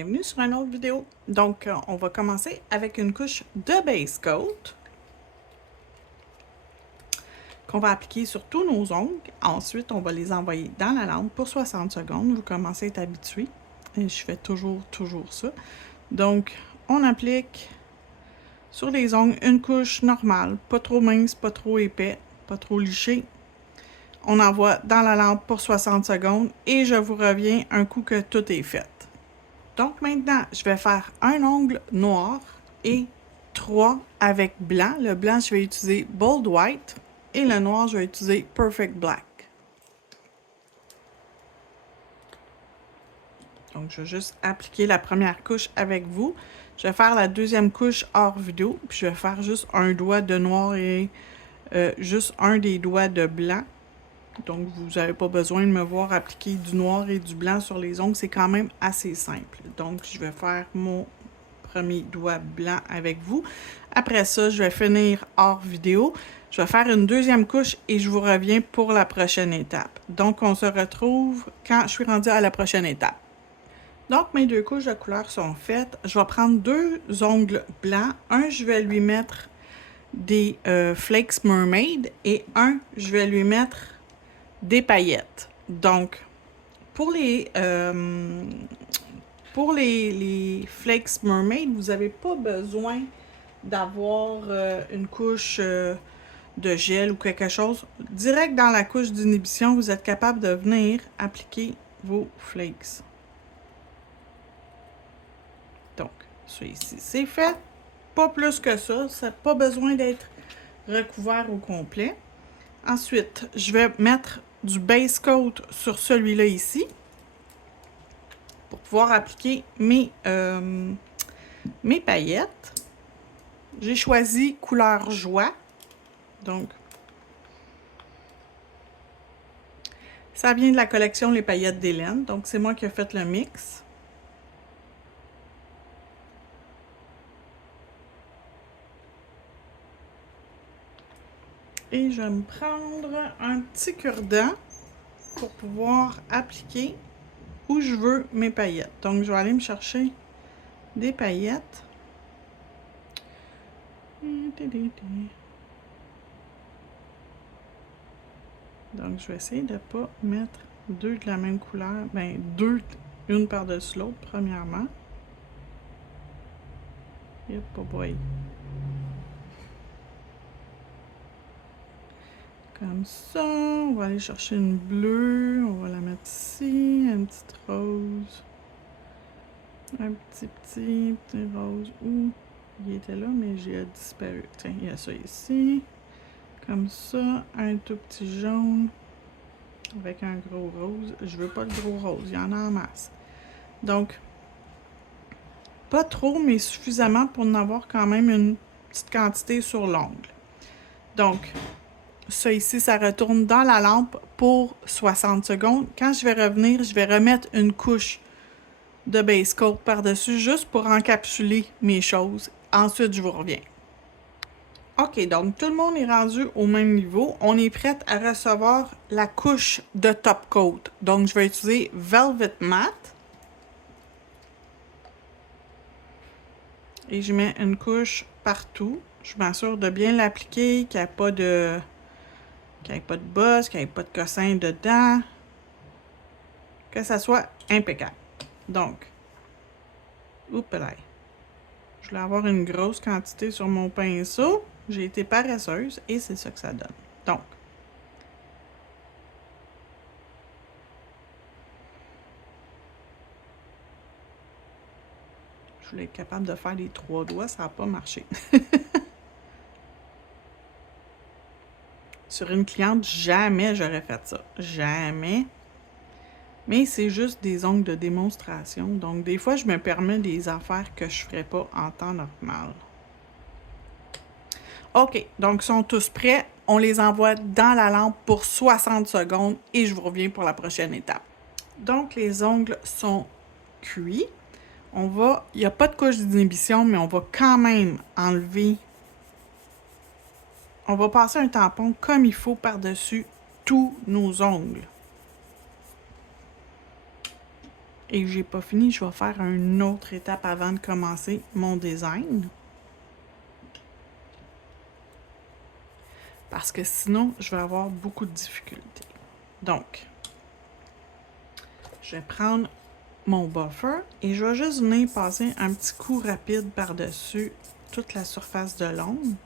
bienvenue sur une autre vidéo. Donc, on va commencer avec une couche de base coat qu'on va appliquer sur tous nos ongles. Ensuite, on va les envoyer dans la lampe pour 60 secondes. Vous commencez à être habitué. Et je fais toujours ça. Donc, on applique sur les ongles une couche normale, pas trop mince, pas trop épais, pas trop liché. On envoie dans la lampe pour 60 secondes et je vous reviens un coup que tout est fait. Donc maintenant, je vais faire un ongle noir et 3 avec blanc. Le blanc, je vais utiliser Bold White et le noir, je vais utiliser Perfect Black. Donc, je vais juste appliquer la première couche avec vous. Je vais faire la deuxième couche hors vidéo, puis je vais faire juste un doigt de noir et juste un des doigts de blanc. Donc, vous n'avez pas besoin de me voir appliquer du noir et du blanc sur les ongles. C'est quand même assez simple. Donc, je vais faire mon premier doigt blanc avec vous. Après ça, je vais finir hors vidéo. Je vais faire une deuxième couche et je vous reviens pour la prochaine étape. Donc, on se retrouve quand je suis rendue à la prochaine étape. Donc, mes deux couches de couleur sont faites. Je vais prendre deux ongles blancs. Un, je vais lui mettre des Flakes Mermaid et un, je vais lui mettre des paillettes. Donc, pour les Flakes Mermaid, vous n'avez pas besoin d'avoir une couche de gel ou quelque chose. Direct dans la couche d'inhibition, vous êtes capable de venir appliquer vos flakes. Donc, ça ici, c'est fait. Pas plus que ça. Ça n'a pas besoin d'être recouvert au complet. Ensuite, je vais mettre du base coat sur celui-là ici pour pouvoir appliquer mes paillettes. J'ai choisi couleur joie. Donc, ça vient de la collection Les paillettes d'Hélène. Donc, c'est moi qui ai fait le mix. Et je vais me prendre un petit cure-dent pour pouvoir appliquer où je veux mes paillettes. Donc, je vais aller me chercher des paillettes. Donc, je vais essayer de ne pas mettre deux de la même couleur. Ben, deux, une par-dessus l'autre, premièrement. Yep, oh boy. Comme ça, on va aller chercher une bleue, on va la mettre ici, une petite rose, un petit rose. Ouh, il était là, mais j'ai disparu. Tiens, il y a ça ici. Comme ça, un tout petit jaune avec un gros rose. Je veux pas le gros rose, il y en a en masse. Donc, pas trop, mais suffisamment pour en avoir quand même une petite quantité sur l'ongle. Donc, ça ici, ça retourne dans la lampe pour 60 secondes. Quand je vais revenir, je vais remettre une couche de base coat par-dessus juste pour encapsuler mes choses. Ensuite, je vous reviens. OK, donc tout le monde est rendu au même niveau. On est prêt à recevoir la couche de top coat. Donc, je vais utiliser Velvet Matte. Et je mets une couche partout. Je m'assure de bien l'appliquer, qu'il n'y ait pas de... bosse, qu'il n'y ait pas de cossin dedans. Que ça soit impeccable. Donc, oups là. Je voulais avoir une grosse quantité sur mon pinceau. J'ai été paresseuse et c'est ça que ça donne. Donc, je voulais être capable de faire les 3 doigts, ça n'a pas marché. Sur une cliente, jamais j'aurais fait ça. Jamais. Mais c'est juste des ongles de démonstration. Donc, des fois, je me permets des affaires que je ne ferais pas en temps normal. OK, donc ils sont tous prêts. On les envoie dans la lampe pour 60 secondes et je vous reviens pour la prochaine étape. Donc, les ongles sont cuits. Il n'y a pas de couche d'inhibition, mais on va quand même enlever. On va passer un tampon comme il faut par-dessus tous nos ongles. et que j'ai pas fini, je vais faire une autre étape avant de commencer mon design. Parce que sinon, je vais avoir beaucoup de difficultés. Donc, je vais prendre mon buffer et je vais juste venir passer un petit coup rapide par-dessus toute la surface de l'ombre.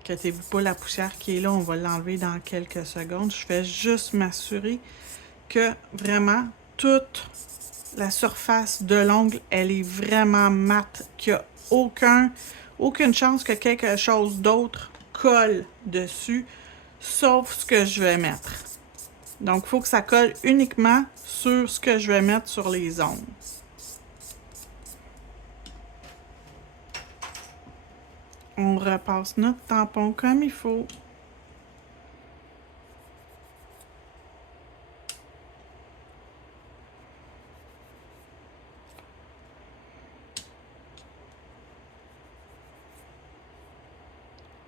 Inquiétez-vous pas, la poussière qui est là, on va l'enlever dans quelques secondes. Je vais juste m'assurer que vraiment toute la surface de l'ongle, elle est vraiment mate, qu'il n'y a aucune chance que quelque chose d'autre colle dessus, sauf ce que je vais mettre. Donc, il faut que ça colle uniquement sur ce que je vais mettre sur les ongles. On repasse notre tampon comme il faut.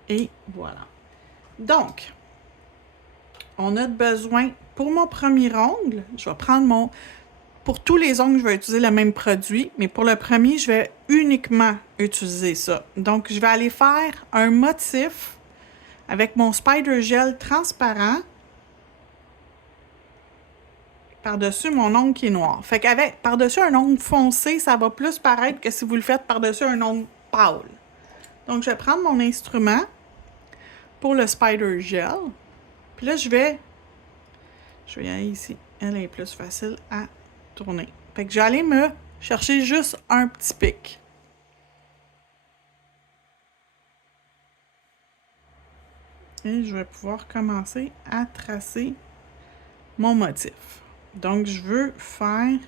Et voilà. Donc, on a besoin, pour mon premier ongle, je vais prendre mon... Pour tous les ongles, je vais utiliser le même produit, mais pour le premier, je vais uniquement utiliser ça. Donc, je vais aller faire un motif avec mon Spider Gel transparent par-dessus mon ongle qui est noir. Fait qu'avec par-dessus un ongle foncé, ça va plus paraître que si vous le faites par-dessus un ongle pâle. Donc, je vais prendre mon instrument pour le Spider Gel. Puis là, je vais y aller ici. Elle est plus facile à tourner. Fait que j'allais me chercher juste un petit pic. Et je vais pouvoir commencer à tracer mon motif. Donc, je veux faire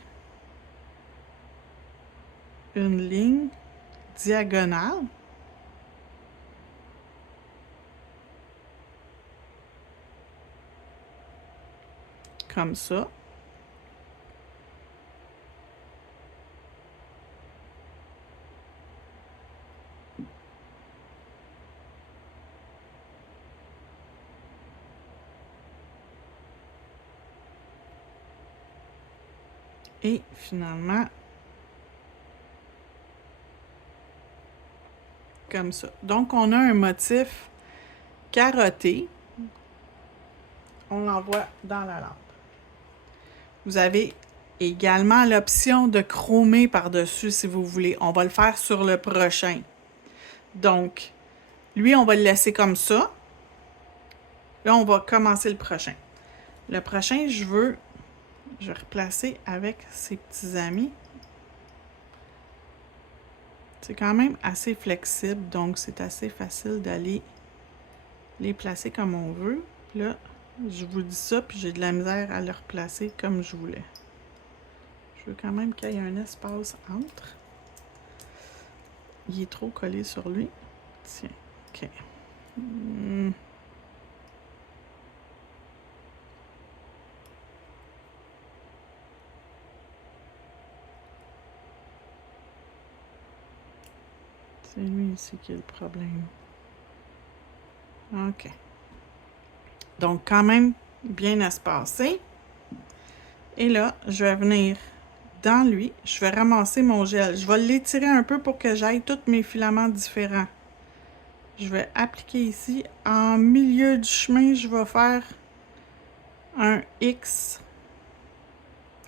une ligne diagonale. Comme ça. Et finalement, comme ça. Donc, on a un motif carotté. On l'envoie dans la lampe. Vous avez également l'option de chromer par-dessus si vous voulez. On va le faire sur le prochain. Donc, lui, on va le laisser comme ça. Là, on va commencer le prochain. Le prochain, je vais replacer avec ses petits amis. C'est quand même assez flexible, donc c'est assez facile d'aller les placer comme on veut. Là, je vous dis ça, puis j'ai de la misère à le replacer comme je voulais. Je veux quand même qu'il y ait un espace entre. Il est trop collé sur lui. Tiens, ok. C'est lui ici qui a le problème. Ok. Donc, quand même bien espacé. Et là, je vais venir dans lui. Je vais ramasser mon gel. Je vais l'étirer un peu pour que j'aille tous mes filaments différents. Je vais appliquer ici. En milieu du chemin, je vais faire un X.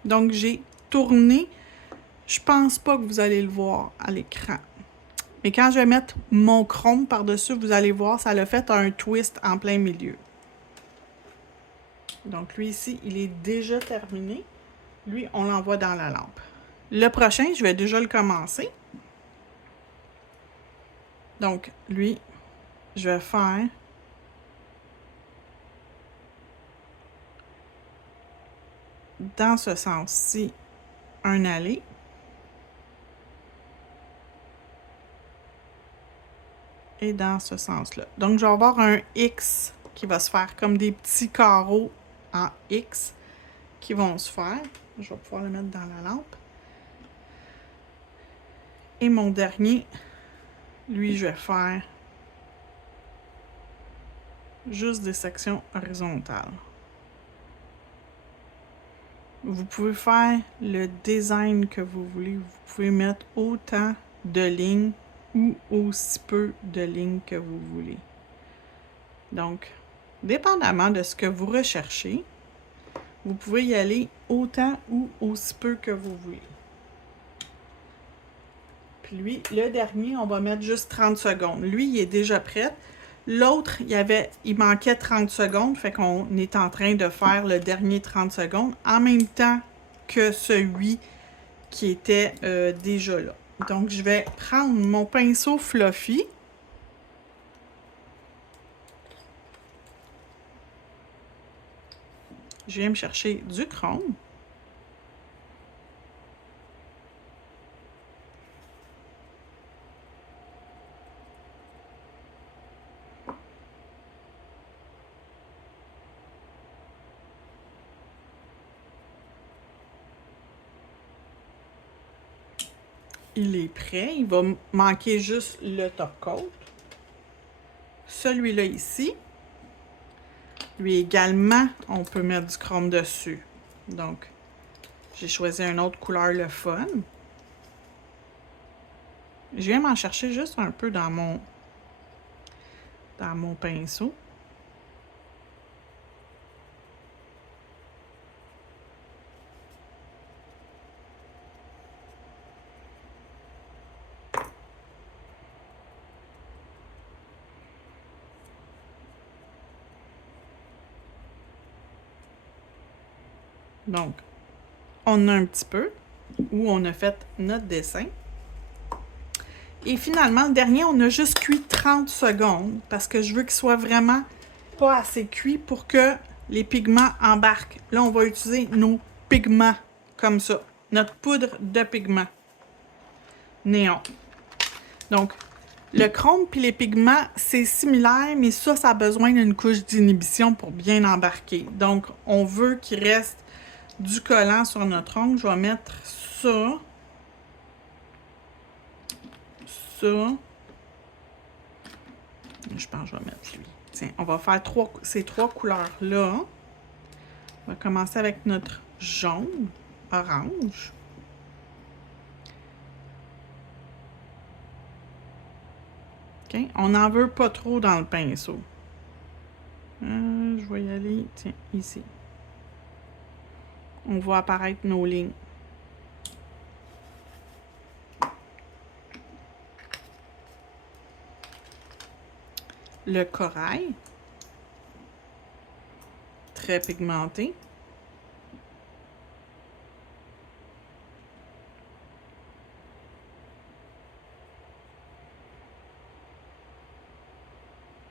Donc, j'ai tourné. Je pense pas que vous allez le voir à l'écran. Mais quand je vais mettre mon chrome par-dessus, vous allez voir, ça l'a fait un twist en plein milieu. Donc, lui ici, il est déjà terminé. Lui, on l'envoie dans la lampe. Le prochain, je vais déjà le commencer. Donc, lui, je vais faire dans ce sens-ci un aller. Et dans ce sens-là. Donc, je vais avoir un X qui va se faire comme des petits carreaux en X qui vont se faire. Je vais pouvoir le mettre dans la lampe. Et mon dernier, lui, je vais faire juste des sections horizontales. Vous pouvez faire le design que vous voulez. Vous pouvez mettre autant de lignes ou aussi peu de lignes que vous voulez. Donc, dépendamment de ce que vous recherchez, vous pouvez y aller autant ou aussi peu que vous voulez. Puis lui, le dernier, on va mettre juste 30 secondes. Lui, il est déjà prêt. L'autre, il manquait 30 secondes, fait qu'on est en train de faire le dernier 30 secondes en même temps que celui qui était déjà là. Donc, je vais prendre mon pinceau Fluffy. Je viens me chercher du chrome. Il est prêt. Il va manquer juste le top coat. Celui-là ici. Lui également, on peut mettre du chrome dessus. Donc, j'ai choisi une autre couleur, le fun. Je viens m'en chercher juste un peu dans mon pinceau. Donc, on a un petit peu où on a fait notre dessin. Et finalement, le dernier, on a juste cuit 30 secondes parce que je veux qu'il soit vraiment pas assez cuit pour que les pigments embarquent. Là, on va utiliser nos pigments comme ça. Notre poudre de pigments néon. Donc, le chrome puis les pigments, c'est similaire, mais ça a besoin d'une couche d'inhibition pour bien embarquer. Donc, on veut qu'il reste du collant sur notre ongle. Je vais mettre ça. Ça. Je pense que je vais mettre lui. Tiens, on va faire ces trois couleurs-là. On va commencer avec notre jaune, orange. OK? On n'en veut pas trop dans le pinceau. Je vais y aller, tiens, ici. On voit apparaître nos lignes. Le corail. Très pigmenté.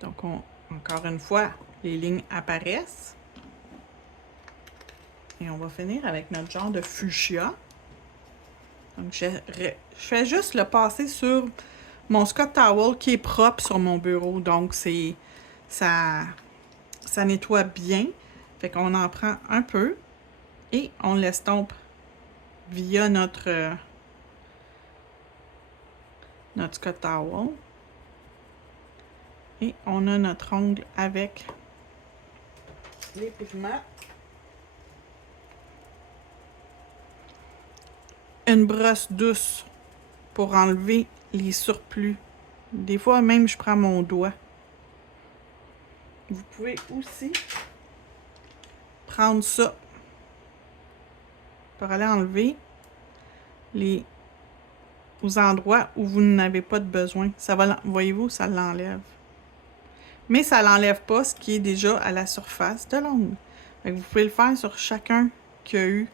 Donc, encore une fois, les lignes apparaissent. Et on va finir avec notre genre de fuchsia. Donc, je fais juste le passer sur mon Scott Towel qui est propre sur mon bureau. Donc, ça nettoie bien. Fait qu'on en prend un peu et on l'estompe via notre Scott Towel. Et on a notre ongle avec les pigments. Une brosse douce pour enlever les surplus. Des fois, même, je prends mon doigt. Vous pouvez aussi prendre ça pour aller enlever aux endroits où vous n'avez pas de besoin. Ça va, voyez-vous, ça l'enlève. Mais ça l'enlève pas ce qui est déjà à la surface de l'ongle. Vous pouvez le faire sur chacun qui a eu.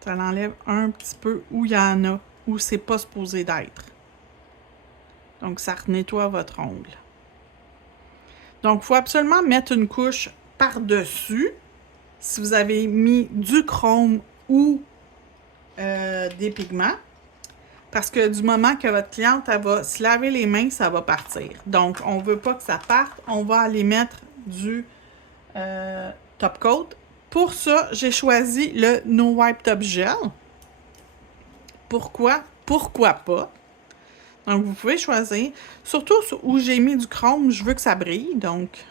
Ça l'enlève un petit peu où il y en a, où c'est pas supposé d'être. Donc, ça nettoie votre ongle. Donc, il faut absolument mettre une couche par-dessus. Si vous avez mis du chrome ou des pigments. Parce que du moment que votre cliente elle va se laver les mains, ça va partir. Donc, on ne veut pas que ça parte. On va aller mettre du top coat. Pour ça, j'ai choisi le No Wipe Top Gel. Pourquoi? Pourquoi pas? Donc, vous pouvez choisir. Surtout où j'ai mis du chrome, je veux que ça brille. Donc,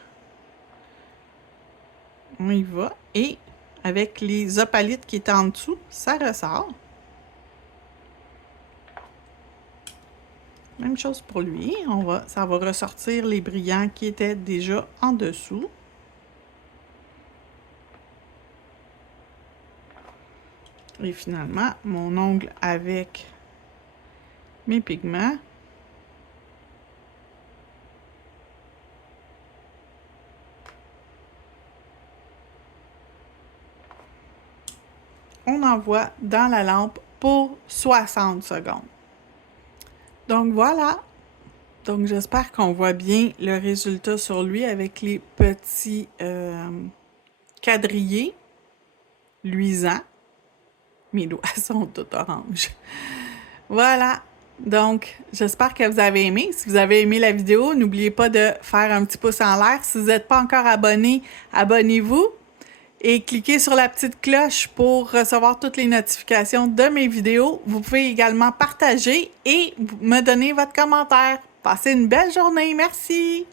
On y va. Et avec les opalites qui étaient en dessous, ça ressort. Même chose pour lui. Ça va ressortir les brillants qui étaient déjà en dessous. Et finalement, mon ongle avec mes pigments. On envoie dans la lampe pour 60 secondes. Donc voilà. Donc j'espère qu'on voit bien le résultat sur lui avec les petits quadrillés luisants. Mes doigts sont tout orange. Voilà. Donc, j'espère que vous avez aimé. Si vous avez aimé la vidéo, n'oubliez pas de faire un petit pouce en l'air. Si vous n'êtes pas encore abonné, abonnez-vous. Et cliquez sur la petite cloche pour recevoir toutes les notifications de mes vidéos. Vous pouvez également partager et me donner votre commentaire. Passez une belle journée. Merci!